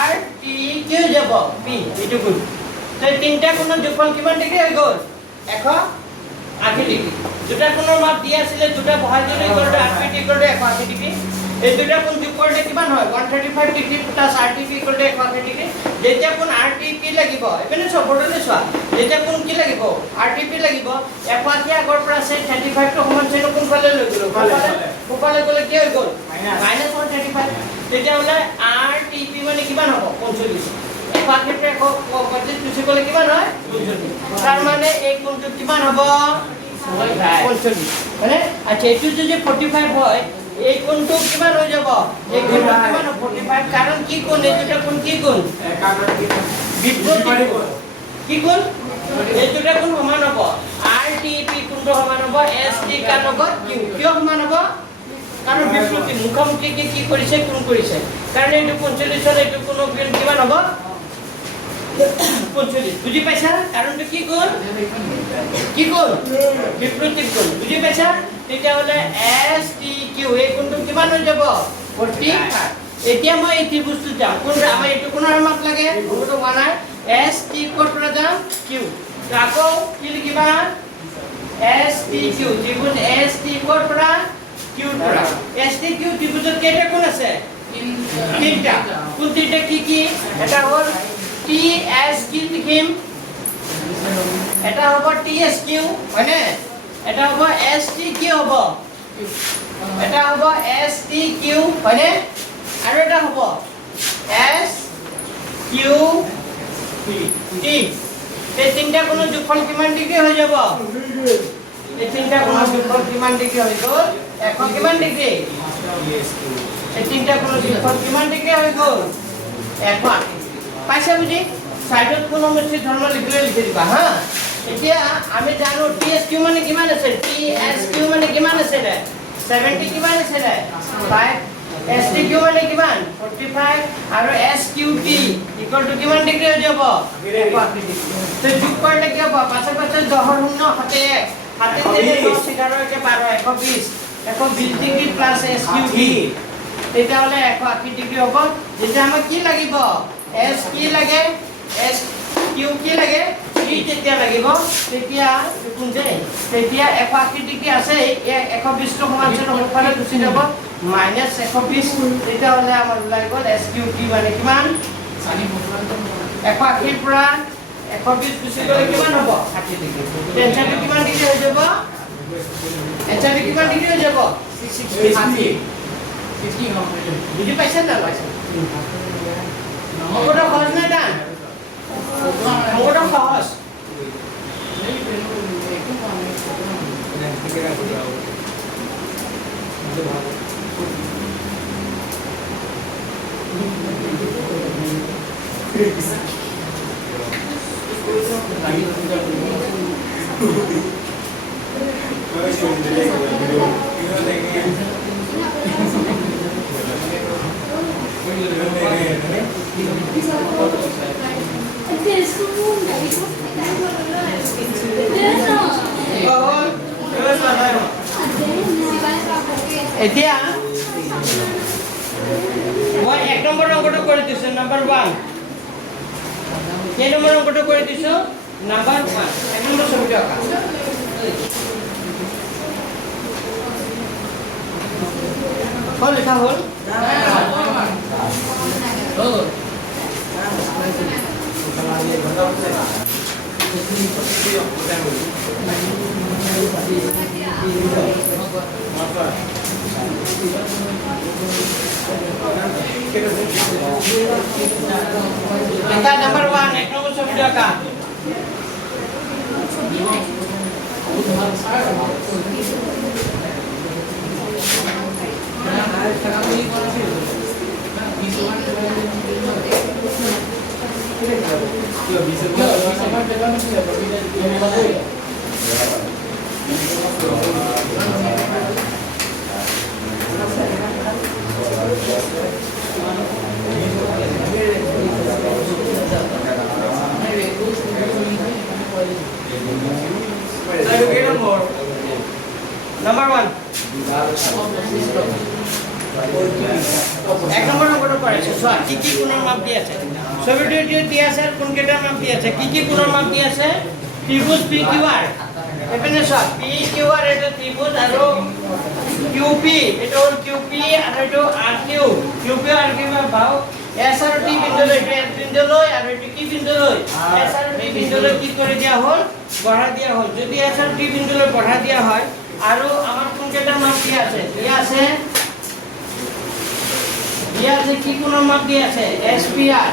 RT কি যাব P এইটো কোণ তো তিনটা কোণৰ যোগফল কিমান ডিগ্ৰী হৈ গ'ল 180 ডিগ্ৰী দুটা কোণৰ মাপ দিয়া আছিল দুটা বহাই দিলে RPT 180 ডিগ্ৰী এই দুটা কোণ যোগ কৰিলে কিমান হয় 135 ডিগ্ৰী প্লাস RTP 180 ডিগ্ৰী যেতিয়া কোণ RTP লাগিব এপিনে সবৰলে চোৱা যেতিয়া কোণ কি লাগিব RTP লাগিব 180 আগৰ পৰা আছে 35 টো সমান চেন কোণ ফালে লৈ গ'ল কোপালে গ'লে কি হৈ গ'ল -135 তেতিয়া হলে RTP মানে কিমান হ'ব 45 180 তে 25 পিছে গ'লে কিমান হয় 45 তাৰ মানে এই কোণটো কিমান হ'ব 45 মানে আচ্ছা এইটো যদি 45 হয় এই কোণটো কিমান হৈ যাব এই কোণটো কিমান 45 কাৰণ কি কোণ এই দুটা কোণ কি কোণ বিপরীত কোণ কি কোণ এই দুটা কোণ সমান হ'ব RTP কোণটো সমান হ'ব ST কাৰ লগত Q কিয় সমান হ'ব কাৰণ বিপৰীত মুখামুখি কি কৰিছে কোণ কৰিছে কাৰণ এইটো 45 ৰ এইটো কোণ কিমান হ'ব 45 বুজি পাইছা কাৰণটো কি কোণ বিপরীত কোণ বুজি পাইছা তেতিয়া হলে STQ এই কোণটো কিমান হৈ যাব 45 এতিয়া মই এই ত্ৰিভুজটো যাম কোন আমাৰ এইটো কোণৰ মাপ লাগে কোণটো বনাই ST কোণ পৰা যাম Q আকৌ কি লিখিবা STQ ত্ৰিভুজ ST কোণ পৰা Q পৰা STQ ত্ৰিভুজত কেইটা কোণ আছে তিনটা কোণ তিনটা কি এটা হ'ল TSQ লিখিম এটা হ'ব TSQ হয়নে এটা হ'ব STQ হ'ব এটা হ'ব STQ হয়নে আৰু এটা হ'ব SQT এই তিনটা কোণৰ যোগফল কিমান ডিগ্ৰী হৈ যাব এই তিনটা কোণৰ যোগফল কিমান ডিগ্ৰী হৈ গ'ল 100 কিমান ডিগ্ৰী এই তিনটা কোণৰ যোগফল কিমান ডিগ্ৰী হৈ গ'ল 180 পাইছা বুজি সাইডত কোন অনুষ্ঠিত ধৰ্ম লিখি দিবা হা এতিয়া আমি জানো TSQ মানে কিমান আছে TSQ মানে কিমান আছে 70 কিমান আছে 5 STQ মানে কিমান 45 আৰু SQT ইকুয়াল টু কিমান ডিগ্ৰী হৈ যাব 180 ডিগ্ৰী তো যোগ কৰিলে কি হ'ব পাছে পাছে 10 শূন্য হাতে হাতে 10 11 কে 12 120 ডিগ্ৰী প্লাস SQT তেতিয়া হলে 180 ডিগ্ৰী হ'ব যেতিয়া আমাক কি লাগিব S কি লাগে S Q কি লাগে T যেতিয়া লাগিব তেতিয়া কোন যায় তেতিয়া 180 ডিগ্ৰী আছে 120 টো সমান আছে নহলে গুচি যাব -120 তেতিয়া হলে আমাৰ ওলাই গ'ল SQT মানে কিমান 180 পৰা 120 গুচি গ'লে কিমান হ'ব 60 ডিগ্ৰী টেনচনটো কিমান ডিগ্ৰী হৈ যাব এনচাৰটো কিমান ডিগ্ৰী হৈ যাব 60 বুজি পাইছে না পাইছে অংকটো সহজ নাই টান অংকটো সহজ এতিয়া মই 1 নম্বৰ অংকটো কৰি দিছো নাম্বাৰ 1 কেই নম্বৰ অংকটো কৰি দিছো নাম্বাৰ 1 1 নম্বৰ ছবিটো আঁকা হ'ল লিখা হ'ল Kita number 1, ek nomor sudah kah? Number 1. এক নম্বৰ নম্বৰটো কৰিছে চোৱা কি কি কোণৰ মাপ দি আছে ছবিটো দি আছে কোন কেইটাৰ মাপ দি আছে কি কি কোণৰ মাপ দি আছে ত্ৰিভুজ PQR এপিনে চোৱা PQR এটা ত্ৰিভুজ আৰু QP এটা হ'ল QP আৰু এটা RQ QP RQ মে ভাও S আৰু T বিন্দুলৈ এটা S বিন্দুলৈ আৰু এটা কি বিন্দুলৈ S আৰু T বিন্দুলৈ কি কৰি দিয়া হ'ল বঢ়া দিয়া হ'ল যদি S আৰু T বিন্দুলৈ বঢ়া দিয়া হয় আৰু আমাৰ কোন কেইটাৰ মাপ দি আছে কি কোণৰ মাপ দি আছে SPR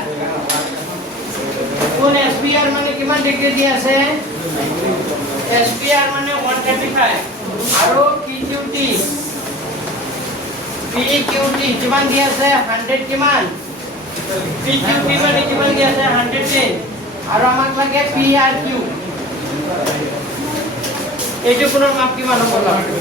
কোন SPR মানে কিমান ডিগ্ৰী দি আছে SPR মানে 135 আৰু PQT কিমান দি আছে 100 কিমান PQT মানে কিমান দি আছে 110 আৰু আমাক লাগে PRQ এইটো কোণৰ মাপ কিমান হ'ব লাগে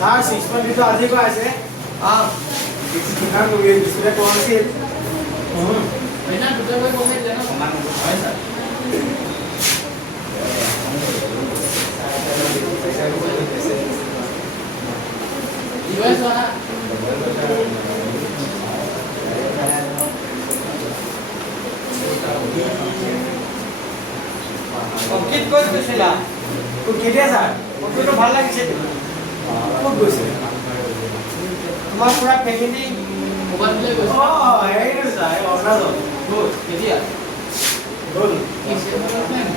Sir, 6.2 तो अधिक আছে কিমান হৈ ডিসপ্লে কোন আছিল না দুটা বই কমে যায় না সমান হয় স্যার ইউএস ওয়া অঙ্কিত কই গৈছিলা তো কেতিয়া স্যার ফটোটো ভাল লাগিছে ক'ত গৈছে তোমাৰ পুৰা ফ্যামিলি মোবাইল প্লে গৈছে এই স্যাৰ অৰুণাচল গ'ল কেতিয়া গ'ল কি সেবা প্ল্যান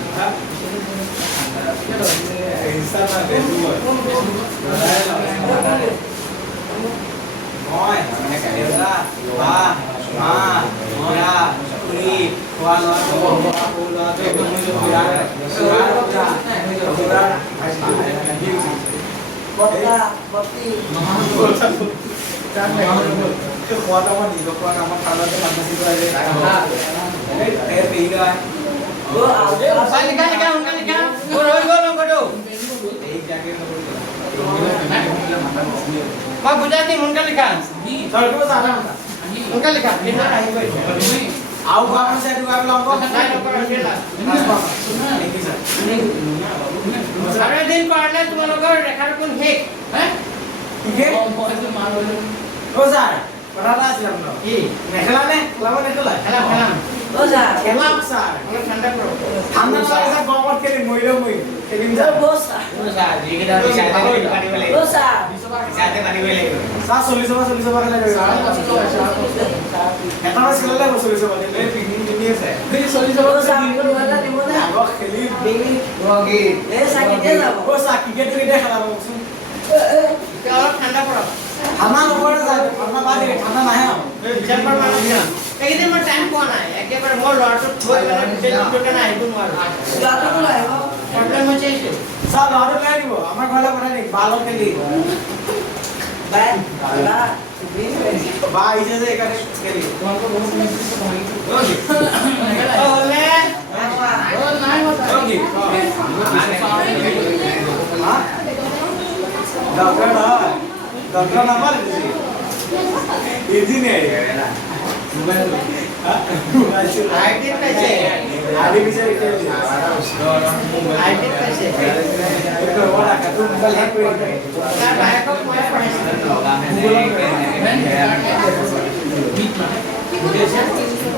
ইনষ্টাগ্ৰাম ফেসবুক মই দেউতা বা মা ময়া খুৰী খোৱা লোৱা বত্তা বত্তি খোৱাটো আমাৰ নিজৰ খোৱা আমাৰ খানাতে ফাৰ্মাচী কৰা যায় এই পেইগা ও আউট ভাই লিখা লিখা সোনকালে লিখা মোৰ হৈ গ'ল অংকটো এই জাগে মই বুজাই দিম সোনকালে লিখা তৰটো জানা সোনকালে লিখা লিখা আহিব আউ খোৱা আছে এইটো আমি লংক নাই নকৰা দিলা আৰু এদিন কৰালে তোমালোকৰ ৰেখাৰ কোন শেষ হে ঠিকে ও স্যার পড়াটা আছে আপনার কি মেখেলা নে খেলাবো নেখেলা খেলা খেলা ও স্যার খেলাম স্যার অলপ ঠাণ্ডা করো ঠান্ডা লাগে স্যার গরম খেলি মইলো মই খেলিম স্যার বস স্যার ও স্যার স্যার 40 টাকা খেলা যাবে এটা মাস খেলালে 40 টাকা এই পিকনিক দিনি আছে ও স্যার কোনটা দিব না আগত খেলি এ সাকিতে যাব ও স্যার ক্রিকেট ক্রিকেট খেলাবো এতিয়া অলপ ঠাণ্ডা কৰক ঠান্ডা নপড়ে যায় ঠান্ডা বাদে ঠান্ডা নাহে ডিচেম্বৰ মানত যাম এইকেইদিন মই টাইম পোৱা নাই একেবাৰে মোৰ ল'ৰাটোক থৈ মানে গোটেই দিনটোৰ কাৰণে আহিব নোৱাৰো গাটো কোন আহিব প্ৰব্লেম হৈছে এইটো স্যার লড়ে লাই দিব আমার ঘরে পড়া নেই ভালো খেলি বাই না বা আইছে যে এখানে খেলি হ'লে डॉक्टर ना डॉक्टर ना मार दीजिए इजी नहीं है আইটি পাইছে आगे पीछे खेल আইটি পাইছে एक और आका तू मोबाइल हैक कर তাৰ বায়েকক মই পঢ়াইছিলোঁ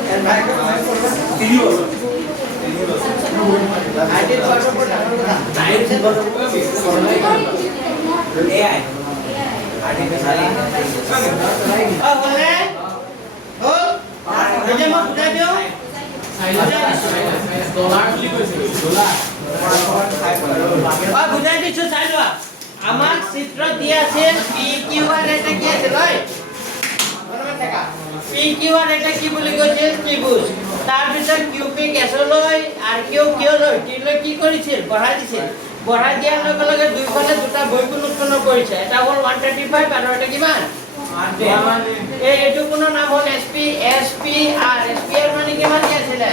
তাৰ বায়েকক মই পঢ়াইছিলোঁ टीवी हो আইটি পঢ়াবৰ বৰ ডাঙৰ কথা एआई आर्टिफिशियल হ'লে হ'ল এতিয়া মই বুজাই দিওঁ বুজাই দিছোঁ চাই লোৱা আমাক চিত্ৰত দিয়া আছিল পি কিউ আৰ এটা কি আছিল হয় পি কিউ আৰ এটা কি বুলি কৈছিল ত্ৰিভুজ তাৰপিছত কিউ পি কেছলৈ আৰু কিউ লৈ টি লৈ কি কৰিছিল বঢ়াই দিছিল বঢ়াই দিয়াৰ লগে লগে দুইফালে দুটা বৈকোণ উৎপন্ন কৰিছে এটা হ'ল 135 আৰু এটা কিমান এইটো কোনো নাম হ'ল SPR মানে কিমান দিয়া আছিলে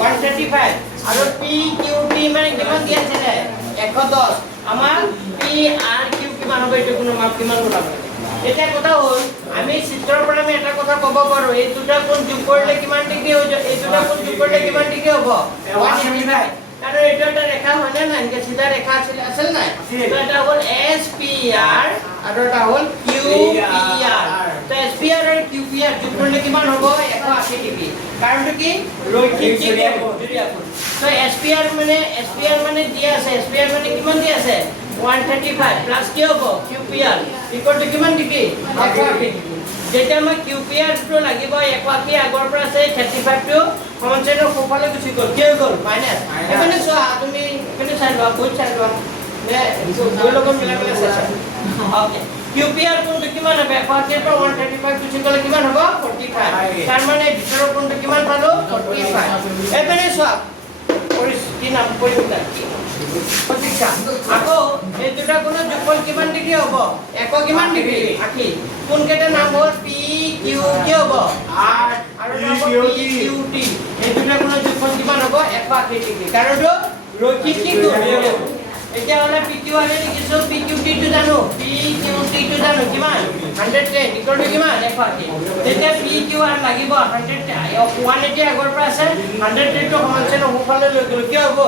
135 আৰু PQT মানে কিমান দিয়া আছিলে 110 আমাৰ PRQ কিমান হ'ব এইটো কোনো মাপ কিমান ওলাব এতিয়া কথা হ'ল আমি চিত্ৰৰ পৰা আমি এটা কথা ক'ব পাৰো এই দুটা কোণ যোগ কৰিলে কিমান ডিগ্ৰী হৈ যায় এই দুটা কোণ যোগ কৰিলে কিমান ডিগ্ৰী হ'ব 185 আৰু এইটো এটা ৰেখা হয়নে নাই এনেকৈ চিধা ৰেখা আছিল নাই তো এটা হ'ল SPR আৰু এটা হ'ল QPR তো SPR আৰু QPR যোগ কৰিলে কিমান হ'ব 180 ডিগ্ৰী কাৰণটো কি ৰৈখিক ত্ৰিভুজ তো SPR মানে দিয়া আছে SPR মানে কিমান দিয়া আছে 135 প্লাস কি হ'ব QPR ইকুয়াল টু কিমান ডিগ্ৰী 180 ডিগ্ৰী যেতিয়া মই QPR টো লাগিব 180 আগৰ পৰা আছে 35 টো সমান্তৰাল সোঁফালে গুচি গ'ল কি হৈ গ'ল মাইনাস এখানে চোৱা তুমি এখানে চাই লোৱা বহুত চাই লোৱা নে দুই লগত মিলাই চাইছা ওকে QPR কোণটো কিমান হ'ব 180 পৰা 135 গুচি গ'লে কিমান হ'ব 45 তাৰ মানে ভিতৰৰ কোণটো কিমান পালো 45 এখানে চোৱা কি নাম পৰিবিতা প্ৰতীক্ষা আকৌ এই দুটা কোণৰ যোগফল কিমান ডিগ্ৰী হ'ব 1 কিমান ডিগ্ৰী 80 কোন কেইটা নাম হ'ল PQ কি হ'ব R আৰু PQT এই দুটা কোণৰ যোগফল কিমান হ'ব 180 ডিগ্ৰী কাৰণটো ৰৈখিক কি কোণ এতিয়া হলে PQR লিখিছো PQT টো জানো PQT টো জানো কিমান 110 ইকুয়াল টু কিমান 180 তেতিয়া PQR লাগিব 180 আগৰ পৰা আছে 110 টো সমান্তৰাল সোঁফালে লৈ গ'ল কি হ'ব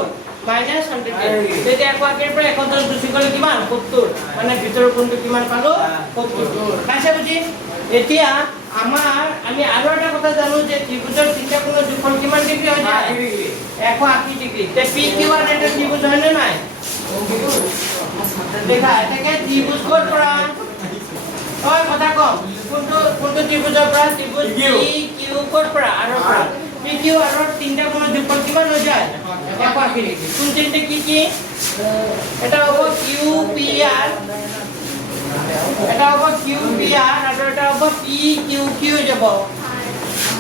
মাইনাস 110 তেতিয়া 180 পৰা 110 গুচি গ'লে কিমান 70 মানে ভিতৰৰ কোণটো কিমান পালো 70 পাইছে বুজি এতিয়া আমি আৰু এটা কথা জানো যে ত্ৰিভুজৰ তিনিটা কোণৰ যোগফল কিমান ডিগ্ৰী হৈ যায় 180 ডিগ্ৰী তে PQR এটা ত্ৰিভুজ হয় নে নাই দেখা এটাকে ত্ৰিভুজ ক'ৰ পৰা হয় কথা কম কোনটো ত্ৰিভুজৰ পৰা ত্ৰিভুজ PQ ক'ৰ পৰা আৰু পৰা PQ আৰু তিনিটা কোণৰ যোগফল কিমান হৈ যায় 180 ডিগ্ৰী কোন তিনিটা কি এটা হ'ব QPR এটা হ'ব QPR আৰু এটা হ'ব PQQ হৈ যাব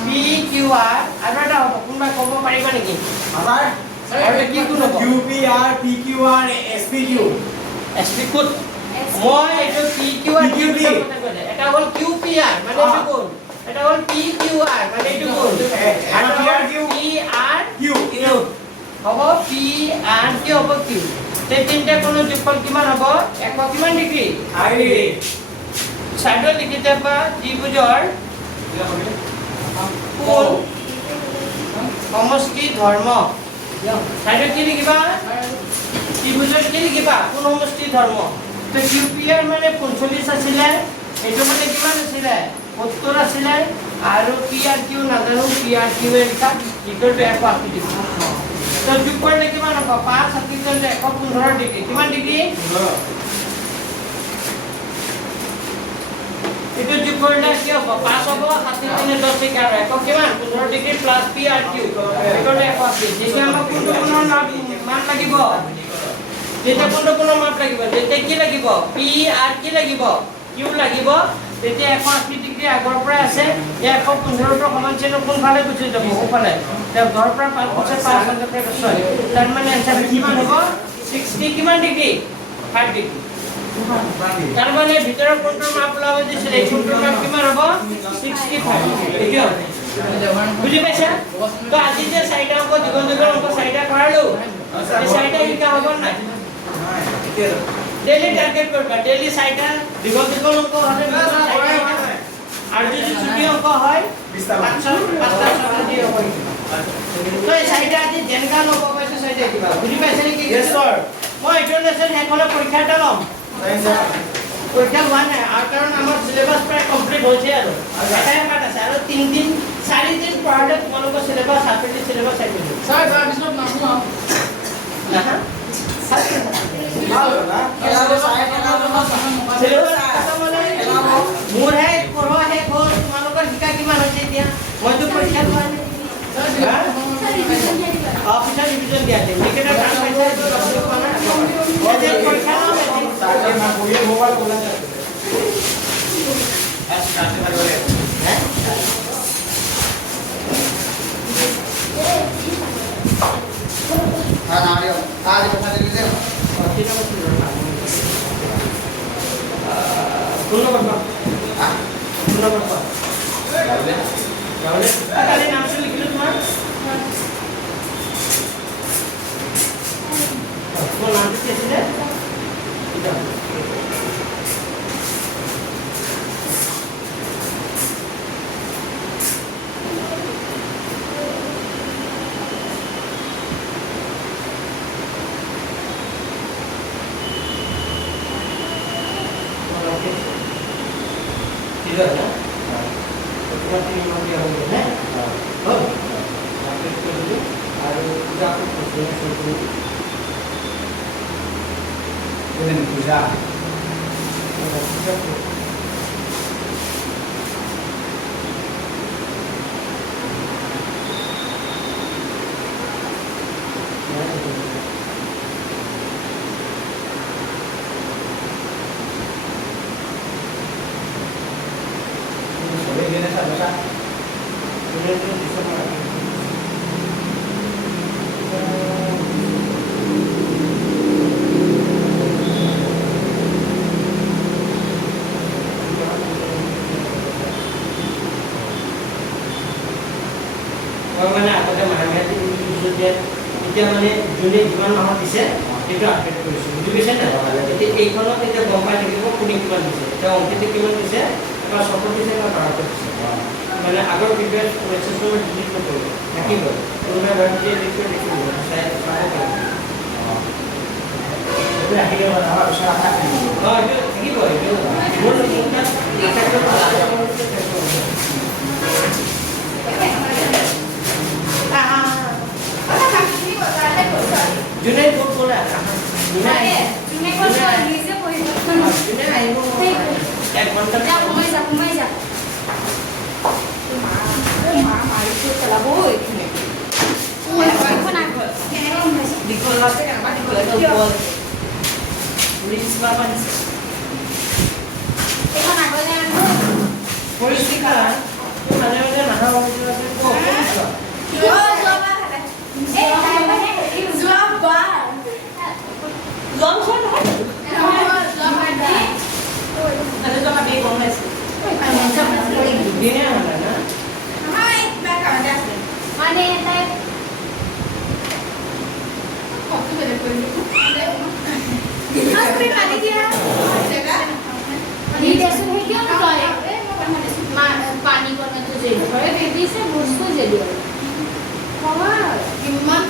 PQR আৰু এটা হ'ব কোনবা ক'ব পাৰিবা নেকি আমাৰ আৰু এটা কি কোন হ'ব QPR PQR SPQ SP code মই এইটো PQR PQD এটা হ'ল QPR মানে এইটো কোন এটা হ'ল PQR মানে এইটো কোন এটা PRQ PRQ Q হ'ব PR কি হ'ব Q তে তিনটা কোণৰ যোগফল কিমান হ'ব 1 কিমান ডিগ্ৰী 5 সাইডত লিখিতে পা ত্ৰিভুজৰ কোণ সমষ্টি ধৰ্ম সাইডত কি লিখিবা ত্ৰিভুজৰ কি লিখিবা কোণ সমষ্টি ধৰ্ম তো QPR মানে 45 আছিলে এইটো মানে কিমান আছিলে 70 আছিলে আৰু PRQ নাজানো PRQ এ লিখা ইকুৱেল টু 180 ডিগ্ৰী তো যোগ কৰিলে কিমান হ'ব 5 7 115 ডিগ্ৰী কিমান degree itu juga ada siapa? Pas apa? Hasil ini dosi kara. Kau gimana? 15 degree plus PRQ. Itu ada pasti. Jika mak punto mat lagi bo. Jika punto mat lagi bo. Jika ki lagi bo. PRQ lagi bo. Q lagi bo. Jika 180 degree agor pra ase. Ya 115 to kaman cheno pun phale guchi jabo. Phale. Jab ghar pra 5 pra sorry. Tar mane answer kiman hobo? 60 kiman degree? 5 degree. তার মানে ভিতৰৰ কোণটোৰ মাপ ওলাব দিছিল এই কোণটোৰ মাপ কিমান হ'ব 65 ঠিক আছে বুজি পাইছা তো আজি যে চাৰিটা অংক দুগুণ অংক চাৰিটা কৰালো এই চাৰিটা শিকা হ'ব নাই ডেইলি টাৰ্গেট কৰিবা ডেইলি চাৰিটা দুগুণ অংক হ'লে আৰু যদি ছুটি অংক হয় 5টা দিয়ে হ'ব তো এই চাৰিটা আজি যেনকা ল'ব পাইছে চাৰিটা কিবা বুজি পাইছে নেকি Yes sir মই এইটো লেসন হেকলে পৰীক্ষা এটা ল'ম পৰীক্ষা হোৱা নাই আৰু কাৰণ আমাৰ সিলেবাস প্ৰায় কমপ্লিট হৈছে আৰু এটাই পাঠ আছে আৰু 3 দিন 4 দিন পঢ়ালে তোমালোকৰ সিলেবাস আপডেট সিলেবাস আহি যাব স্যাৰ স্যাৰ বিষ্ণু নামু না ভালো না মোৰ হে পঢ়া হে ঘৰ তোমালোকৰ শিকা কিমান হৈছে এতিয়া মইতো পৰীক্ষা হোৱা নাই অফিচাৰ ডিভিজন দিয়া আছে নিকেটাৰ কাম পাইছে তো কোৱা নাই ওতে পৰীক্ষা তাকে না পঢ়িয়ে মোবাইল বলা যায় হ্যাঁ না আৰে আজ কথা দিলে কোন নম্বৰ কালি নামটো লিখিলো তোমাৰ কোন নামটো কি আছিলে পূজা মানে আগতে মাহেকীয়া এতিয়া মানে যোনে যিমান মাহত দিছে সেইটো আপডেট কৰিছোঁ বুজি পাইছে নাই এতিয়া এইখনত এতিয়া গম পাই থাকিব কোনে কিমান দিছে এতিয়া অংকিতে কিমান দিছে এবাৰ চকুত দিছে এবাৰ বাৰটো দিছে মানে আগৰ প্ৰিভিয়াছ মেছেজটো মই ডিলিট নকৰিব থাকিব কোনোবাই বাৰু দিয়ে লিখিব লিখিব চাই চাব পাৰিব আহিলে আমাৰ ওচৰত আহা এইটো থাকিব এইটো মোৰ তাত যোনে ক'ত ক'লে যোনে আহিব 1 ঘণ্টা পৰিস্থিতি মানে নাহা যোৱা বছৰ নহয় তাতে যোৱা ভাবি গম পাইছোঁ দুদিনে হ'লে না মানে তাই কপি বেলেগ কৰি দিম পানী দিয়া দেচোন সেই কিয় নকয় পানী বনাটো যে ঘৰে বেবিছে বস্তু যে দিওঁ ইমান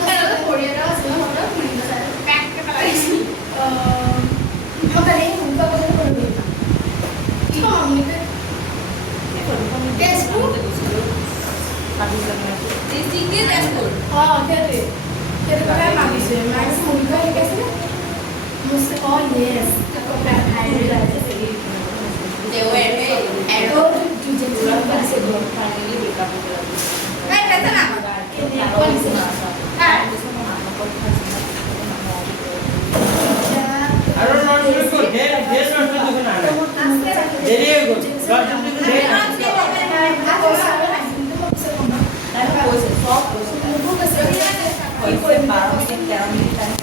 পৰিয়ালৰ আছে নহ'লে ফুৰিব যায় পেক পেলাইছি সদায় সোনকালে কথা কৰিব কি আমি তেজপুৰ কেতিয়াবা মাগিছে মায়ে সোনকালে শিকাইছিলে মুছে yes they were arrow to the finally wake up right that's not আৰু নটছ টো ঢেৰ নটছ টো দেখোন আনে দেৰি হৈ গ'ল নটছ টো ঢেৰ কৈছে 12 মিনিট 13 মিনিট টাইম